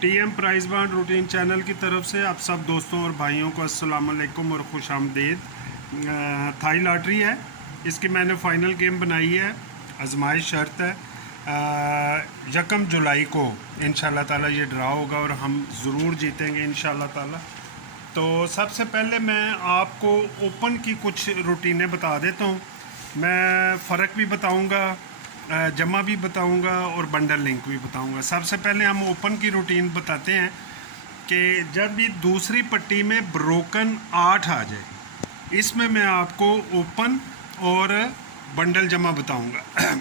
TM price bond routine channel की तरफ से आप सब दोस्तों और भाइयों को अस्सलाम वालेकुम और खुश आमदीद। थाई लॉटरी है, इसकी मैंने फ़ाइनल गेम बनाई है। आजमाइश शर्त है 1 जुलाई को इंशाल्लाह ताला ये ड्रा होगा और हम ज़रूर जीतेंगे इंशाल्लाह ताला। तो सबसे पहले मैं आपको ओपन की कुछ रूटीनें बता देता हूँ। मैं फ़र्क भी बताऊँगा, जमा भी बताऊंगा और बंडल लिंक भी बताऊंगा। सबसे पहले हम ओपन की रूटीन बताते हैं कि जब भी दूसरी पट्टी में ब्रोकन 8 आ जाए, इसमें मैं आपको ओपन और बंडल जमा बताऊंगा।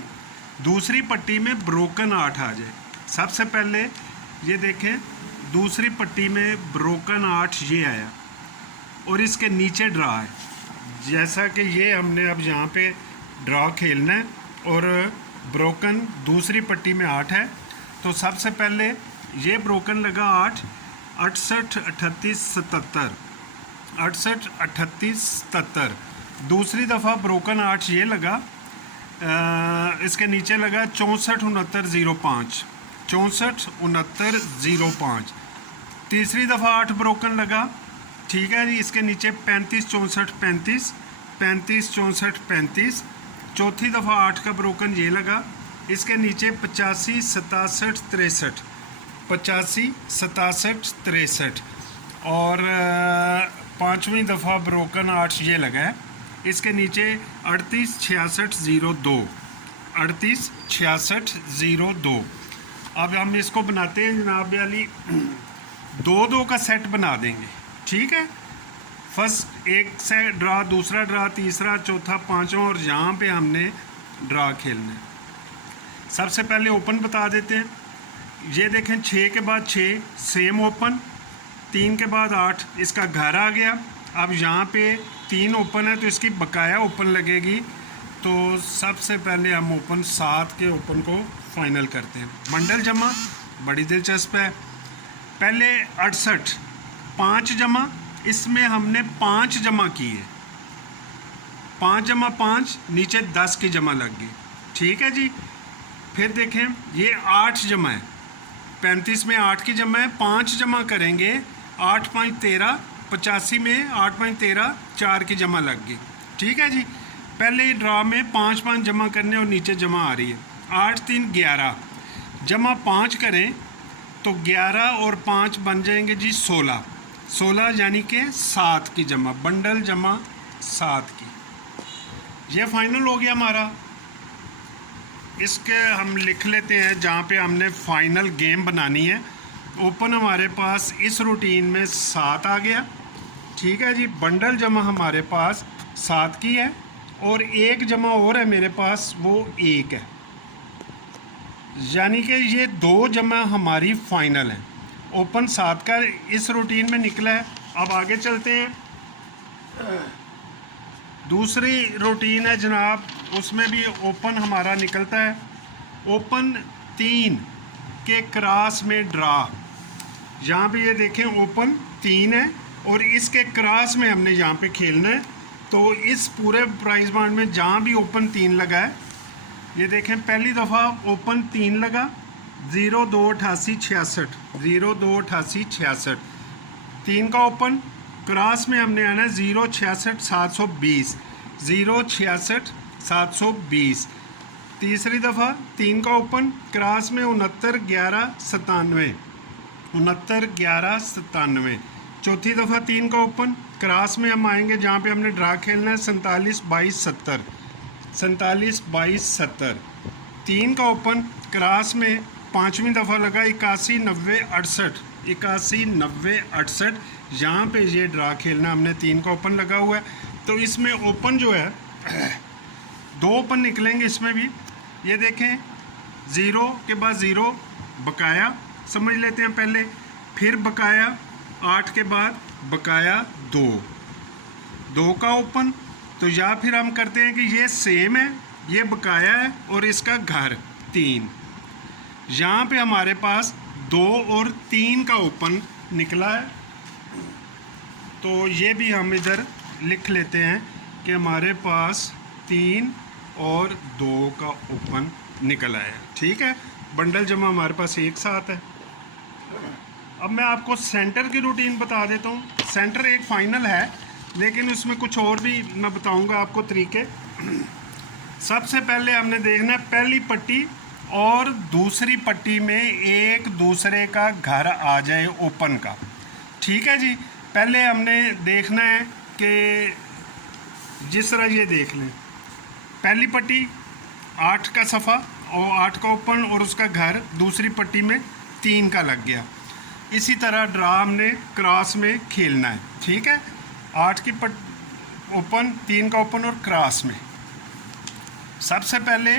दूसरी पट्टी में ब्रोकन 8 आ जाए, सबसे पहले ये देखें, दूसरी पट्टी में ब्रोकन 8 ये आया और इसके नीचे ड्रा है। जैसा कि ये हमने अब यहाँ पे ड्रा खेलना है और ब्रोकन दूसरी पट्टी में 8 है, तो सबसे पहले ये ब्रोकन लगा 8, 68 38 77, 68 38 77। दूसरी दफ़ा ब्रोकन 8 ये लगा, इसके नीचे लगा 64 69 05, 64 69 05। तीसरी दफ़ा 8 ब्रोकन लगा, ठीक है जी, इसके नीचे 35 64 35, 35 64 35। चौथी दफ़ा 8 का ब्रोकन ये लगा, इसके नीचे 85 67 63, 85 67 63। और पाँचवीं दफ़ा ब्रोकन 8 ये लगा है, इसके नीचे 38 66 02, 38 66 02। अब हम इसको बनाते हैं जनाब वाली, 2-2 का सेट बना देंगे, ठीक है। फर्स्ट एक से ड्रा, दूसरा ड्रा, तीसरा, चौथा, पांचवा और यहाँ पे हमने ड्रा खेलना है। सबसे पहले ओपन बता देते हैं। ये देखें, 6 के बाद 6 सेम ओपन, 3 के बाद 8 इसका घर आ गया। अब यहाँ पे 3 ओपन है तो इसकी बकाया ओपन लगेगी। तो सबसे पहले हम ओपन 7 के ओपन को फाइनल करते हैं। बंडल जमा बड़ी दिलचस्प है। पहले 68 5 जमा, इसमें हमने 5 जमा किए, 5 जमा 5, नीचे 10 की जमा लग गई, ठीक है जी। फिर देखें, ये 8 जमा है, 35 में 8 की जमा है, 5 जमा करेंगे, 8 5 13, 85 में 8 5 13, 4 की जमा लग गई, ठीक है जी। पहले ड्रा में 5 5 जमा करने और नीचे जमा आ रही है। 8 3 11 जमा 5 करें तो 11 और 5 बन जाएंगे जी 16, 16 यानी कि 7 की जमा, बंडल जमा 7 की। ये फाइनल हो गया हमारा। इसके हम लिख लेते हैं जहाँ पे हमने फाइनल गेम बनानी है। ओपन हमारे पास इस रूटीन में 7 आ गया, ठीक है जी। बंडल जमा हमारे पास 7 की है और एक जमा और है मेरे पास, वो 1 है, यानी कि ये 2 जमा हमारी फाइनल है। ओपन 7 का इस रूटीन में निकला है। अब आगे चलते हैं। दूसरी रूटीन है जनाब, उसमें भी ओपन हमारा निकलता है। ओपन 3 के क्रॉस में ड्रा, यहाँ पे ये देखें ओपन 3 है और इसके क्रॉस में हमने यहाँ पे खेलना है। तो इस पूरे प्राइस बांड में जहाँ भी ओपन 3 लगा है, ये देखें, पहली दफ़ा ओपन 3 लगा, 0 2 88 66, 0 2 88 66। 3 का ओपन, क्रॉस में हमने आना है 0 66 720, 0 66 720। तीसरी दफ़ा 3 का ओपन, क्रॉस में 69 11 97, 69 11 97। चौथी दफ़ा 3 का ओपन, क्रॉस में हम आएंगे जहाँ पे हमने ड्रा खेलना है 47 22 70, 47 22 70। 3 का ओपन, क्रॉस में पाँचवीं दफ़ा लगा 81 90 68, 81 90 68। यहाँ पे ये ड्रा खेलना, हमने 3 का ओपन लगा हुआ है। तो इसमें ओपन जो है 2 ओपन निकलेंगे इसमें भी। ये देखें, 0 के बाद 0 बकाया समझ लेते हैं पहले, फिर बकाया 8 के बाद बकाया 2, 2 का ओपन। तो या फिर हम करते हैं कि ये सेम है, ये बकाया है और इसका घर 3। यहाँ पे हमारे पास 2 और 3 का ओपन निकला है। तो ये भी हम इधर लिख लेते हैं कि हमारे पास 3 और 2 का ओपन निकल आया, ठीक है। बंडल जमा हमारे पास एक साथ है। अब मैं आपको सेंटर की रूटीन बता देता हूँ। सेंटर एक फाइनल है, लेकिन उसमें कुछ और भी मैं बताऊँगा आपको तरीके। सबसे पहले हमने देखना है पहली पट्टी और दूसरी पट्टी में एक दूसरे का घर आ जाए ओपन का। ठीक है जी। पहले हमने देखना है कि जिस तरह ये देख लें, पहली पट्टी 8 का सफ़ा और 8 का ओपन और उसका घर दूसरी पट्टी में 3 का लग गया। इसी तरह ड्रा हमने क्रॉस में खेलना है। ठीक है, 8 की ओपन, 3 का ओपन और क्रॉस में। सबसे पहले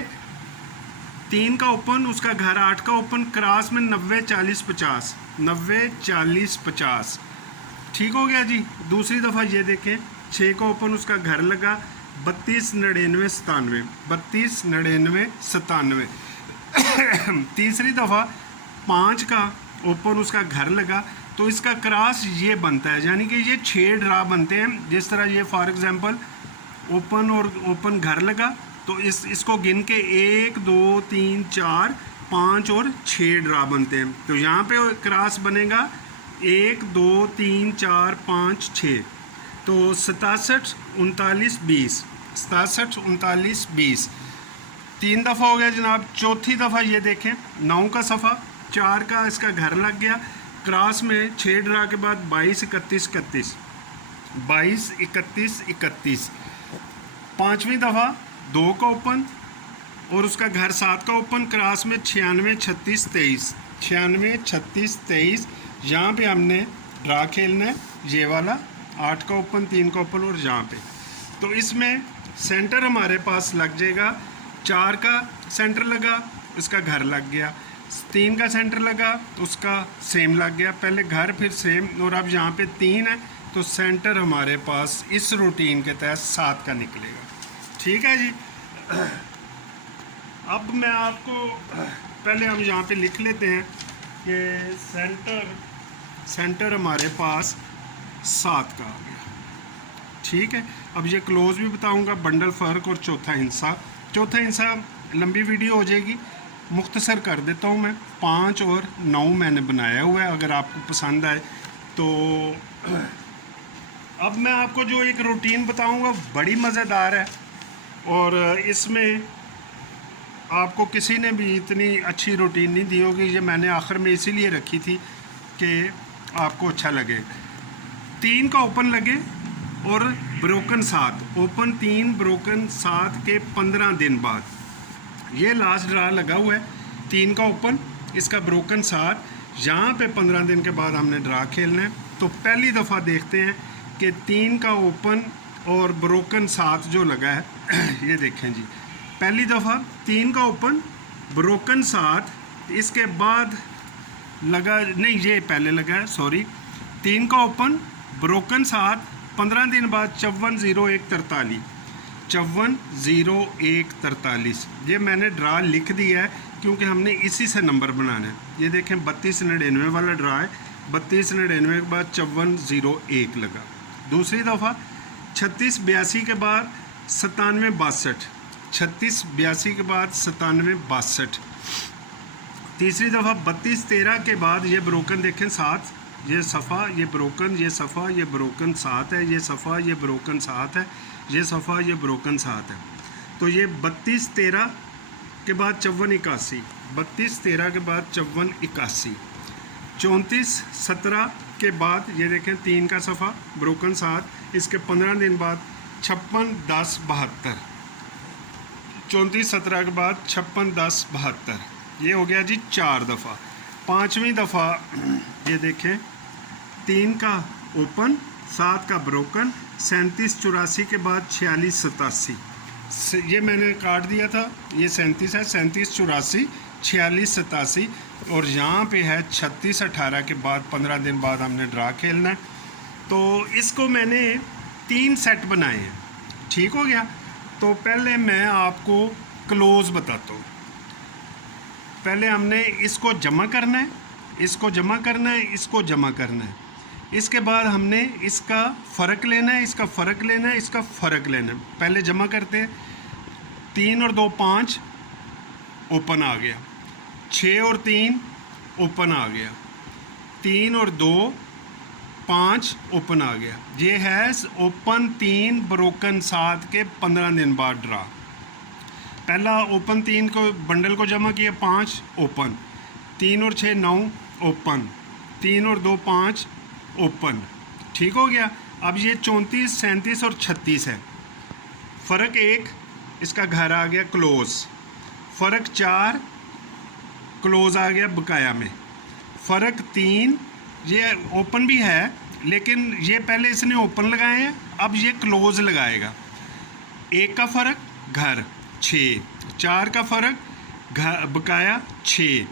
3 का ओपन, उसका घर 8 का ओपन, क्रॉस में 90 40 50, 90 40 50। ठीक हो गया जी। दूसरी दफ़ा ये देखें, 6 का ओपन, उसका घर लगा 32 99 97, 32 99 97। तीसरी दफ़ा 5 का ओपन, उसका घर लगा, तो इसका क्रॉस ये बनता है, यानी कि ये 6 ड्रा बनते हैं। जिस तरह ये फॉर एग्जांपल ओपन और ओपन घर लगा, तो इसको गिन के 1 2 3 4 5 और 6 ड्रा बनते हैं। तो यहाँ पे क्रॉस बनेगा 1 2 3 4 5 6, तो 67 39 20, 67 39 20। 3 दफ़ा हो गया जनाब। चौथी दफ़ा ये देखें, 9 का सफ़ा, 4 का इसका घर लग गया, क्रॉस में 6 ड्रा के बाद 22 31 31, 22 31 31। पाँचवीं दफ़ा 2 का ओपन और उसका घर 7 का ओपन, क्रॉस में 96 36 23, 96 36 23। यहाँ पे हमने ड्रा खेलना है, ये वाला 8 का ओपन, 3 का ओपन और यहाँ पे। तो इसमें सेंटर हमारे पास लग जाएगा, 4 का सेंटर लगा, उसका घर लग गया, 3 का सेंटर लगा, उसका सेम लग गया, पहले घर फिर सेम, और अब यहाँ पे 3 है, तो सेंटर हमारे पास इस रूटीन के तहत 7 का निकलेगा। ठीक है जी। अब मैं आपको पहले हम यहाँ पे लिख लेते हैं कि सेंटर हमारे पास 7 का आ गया। ठीक है, अब ये क्लोज भी बताऊंगा, बंडल फ़र्क और चौथा हिस्सा। चौथा हिस्सा लंबी वीडियो हो जाएगी, मुख्तसर कर देता हूँ मैं। 5 और 9 मैंने बनाया हुआ है, अगर आपको पसंद आए तो। अब मैं आपको जो एक रूटीन बताऊंगा बड़ी मज़ेदार है, और इसमें आपको किसी ने भी इतनी अच्छी रूटीन नहीं दी होगी। ये मैंने आखिर में इसीलिए रखी थी कि आपको अच्छा लगे। 3 का ओपन लगे और ब्रोकन 7, ओपन 3 ब्रोकन 7 के 15 दिन बाद, ये लास्ट ड्रा लगा हुआ है। 3 का ओपन, इसका ब्रोकन 7, यहाँ पे 15 दिन के बाद हमने ड्रा खेलना है। तो पहली दफ़ा देखते हैं कि 3 का ओपन और ब्रोकन 7 जो लगा है ये देखें जी। पहली दफ़ा 3 का ओपन, ब्रोकन 7, इसके बाद लगा, नहीं ये पहले लगा है, सॉरी। 3 का ओपन, ब्रोकन 7, 15 दिन बाद 54 01 43, 54 01 43। ये मैंने ड्रा लिख दिया है क्योंकि हमने इसी से नंबर बनाना है। ये देखें 32 99 वाला ड्रा है, 32 99 के बाद 54 01 लगा। दूसरी दफ़ा 36 82 के बाद 97 62, 36 82 के बाद 97 62। तीसरी दफ़ा 32 13 के बाद ये ब्रोकन देखें 7, ये सफ़ा, ये ब्रोकन, ये सफ़ा, ये ब्रोकन 7 है, ये सफ़ा, ये ब्रोकन 7 है, ये सफ़ा, ये ब्रोकन 7 है। तो ये 32 13 के बाद 54 81, 32 13 के बाद 54 81। 34 17 के बाद ये देखें 3 का सफ़ा, ब्रोकन 7, इसके 15 दिन बाद 56 10 72, 34 17 के बाद 56 10 72। ये हो गया जी 4 दफ़ा। पाँचवीं दफ़ा ये देखें 3 का ओपन, 7 का ब्रोकन, 37 84 के बाद 46 87। ये मैंने काट दिया था, ये 37 है, 37 84 46 87, और यहाँ पे है 36 18 के बाद 15 दिन बाद हमने ड्रा खेलना है। तो इसको मैंने 3 सेट बनाए हैं। ठीक हो गया। तो पहले मैं आपको क्लोज बताता हूँ। पहले हमने इसको जमा करना है, इसको जमा करना है, इसको जमा करना है। इसके बाद हमने इसका फ़र्क लेना है, इसका फ़र्क लेना है, इसका फ़र्क लेना है। पहले जमा करते हैं। 3 और 2 5, ओपन आ गया। 6 और 3 ओपन आ गया। 3 और 2 5 ओपन आ गया। ये है ओपन 3 ब्रोकन 7 के 15 दिन बाद ड्रा। पहला ओपन 3 को बंडल को जमा किया, 5 ओपन, 3 और 6 9 ओपन, 3 और 2 5 ओपन। ठीक हो गया। अब ये 34 37 और 36 है। फ़र्क 1, इसका घर आ गया क्लोज़। फ़र्क 4, क्लोज़ आ गया बकाया में। फ़र्क 3, ये ओपन भी है लेकिन ये पहले इसने ओपन लगाए हैं, अब ये क्लोज़ लगाएगा। 1 का फ़र्क घर 6, 4 का फ़र्क घर बकाया 6,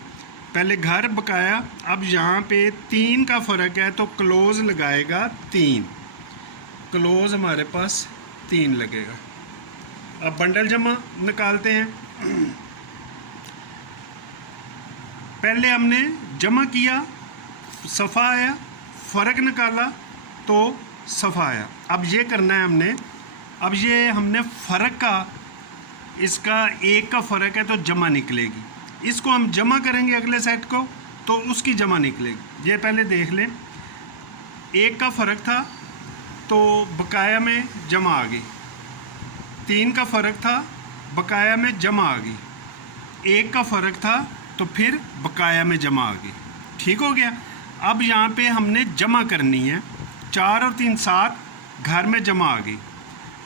पहले घर बकाया। अब यहाँ पे 3 का फ़र्क है तो क्लोज़ लगाएगा 3, क्लोज़ हमारे पास 3 लगेगा। अब बंडल जमा निकालते हैं। पहले हमने जमा किया, सफ़ा आया, फ़र्क निकाला तो सफ़ा आया। अब ये करना है हमने, अब ये हमने फ़र्क का, इसका 1 का फ़र्क है तो जमा निकलेगी। इसको हम जमा करेंगे अगले सेट को तो उसकी जमा निकलेगी। ये पहले देख लें, 1 का फ़र्क था तो बकाया में जमा आ गई, 3 का फ़र्क था बकाया में जमा आ गई, 1 का फ़र्क था तो फिर बकाया में जमा आ गई। ठीक हो गया। अब यहाँ पे हमने जमा करनी है। 4 और 3 7, घर में जमा आ गई।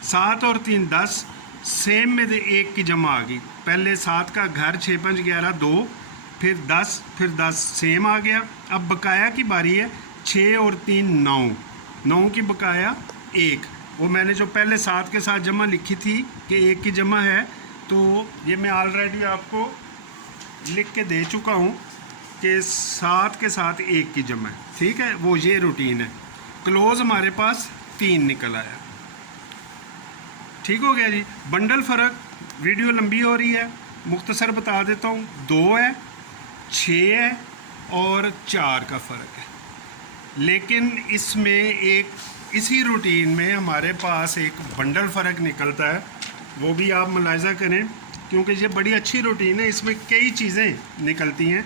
7 और 3 10, सेम में 1 की जमा आ गई। पहले 7 का घर 6 5 11 2, फिर 10 सेम आ गया। अब बकाया की बारी है। 6 और 3 9, 9 की बकाया 1। वो मैंने जो पहले 7 के साथ जमा लिखी थी कि 1 की जमा है, तो ये मैं ऑलरेडी आपको लिख के दे चुका हूँ कि 7 के साथ 1 की जमा है। ठीक है, वो ये रूटीन है। क्लोज़ हमारे पास 3 निकल आया। ठीक हो गया जी। बंडल फ़र्क, वीडियो लंबी हो रही है, मुख्तसर बता देता हूँ। 2 है, 6 है और 4 का फ़र्क है। लेकिन इसमें एक, इसी रूटीन में हमारे पास एक बंडल फ़र्क निकलता है, वो भी आप मुलाहिज़ा करें क्योंकि ये बड़ी अच्छी रूटीन है, इसमें कई चीज़ें निकलती हैं।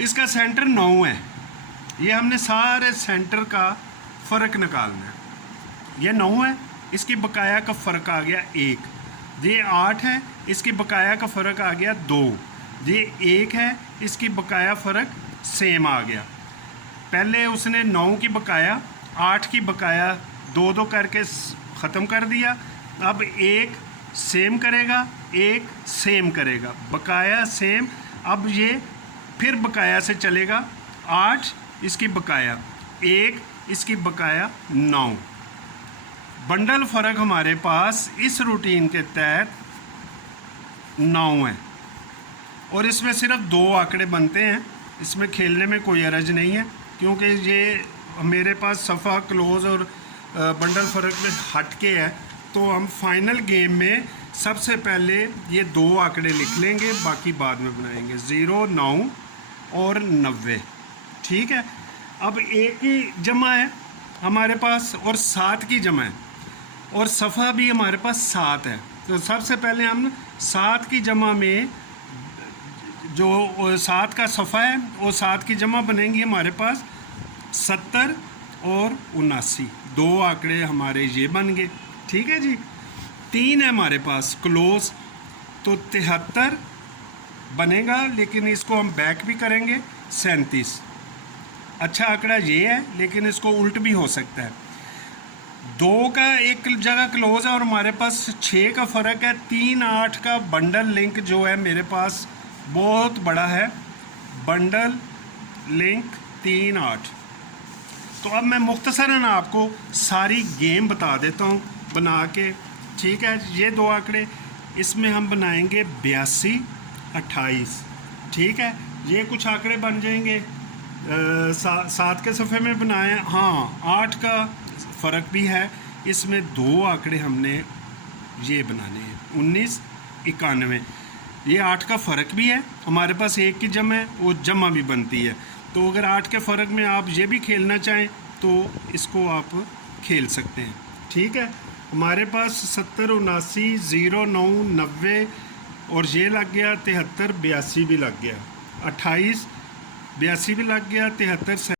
इसका सेंटर 9 है, ये हमने सारे सेंटर का फ़र्क निकालना है। ये 9 है, इसकी बकाया का फ़र्क आ गया 1। ये 8 है, इसकी बकाया का फ़र्क आ गया 2। ये 1 है, इसकी बकाया फ़र्क सेम आ गया। पहले उसने 9 की बकाया 8 की बकाया 2 करके ख़त्म कर दिया। अब 1 सेम करेगा, 1 सेम करेगा, बकाया सेम। अब ये फिर बकाया से चलेगा। 8 इसकी बकाया 1, इसकी बकाया 9। बंडल फ़र्क हमारे पास इस रूटीन के तहत 9 है और इसमें सिर्फ 2 आंकड़े बनते हैं। इसमें खेलने में कोई हर्ज नहीं है क्योंकि ये मेरे पास सफ़ा, क्लोज़ और बंडल फ़र्क में हट के है। तो हम फाइनल गेम में सबसे पहले ये 2 आंकड़े लिख लेंगे, बाकी बाद में बनाएंगे। 0 9 और 90। ठीक है। अब 1 की जमा है हमारे पास और 7 की जमा है और सफ़ा भी हमारे पास 7 है। तो सबसे पहले हम 7 की जमा में जो 7 का सफ़ा है वो 7 की जमा बनेंगी हमारे पास 70 और 79। 2 आंकड़े हमारे ये बन गए। ठीक है जी। 3 है हमारे पास क्लोज़, तो 73 बनेगा, लेकिन इसको हम बैक भी करेंगे 37। अच्छा आंकड़ा ये है लेकिन इसको उल्ट भी हो सकता है। 2 का एक जगह क्लोज़ है और हमारे पास 6 का फ़र्क है। 3 8 का बंडल लिंक जो है मेरे पास बहुत बड़ा है। Bundle link 3 8। तो अब मैं मुख्तसरन आपको सारी गेम बता देता हूँ बना के। ठीक है, ये 2 आंकड़े, इसमें हम बनाएंगे 82 28। ठीक है, ये कुछ आंकड़े बन जाएंगे। 7 के सफ़े में बनाए। हाँ, 8 का फ़र्क भी है, इसमें 2 आंकड़े हमने ये बनाने हैं। 19 91। ये 8 का फ़र्क भी है, हमारे पास 1 की जमा है, वो जमा भी बनती है। तो अगर 8 के फ़र्क में आप ये भी खेलना चाहें तो इसको आप खेल सकते हैं। ठीक है, हमारे पास 70 79 0 9 90 और ये लग गया 73 82 भी लग गया। 28 82 भी लग गया, 73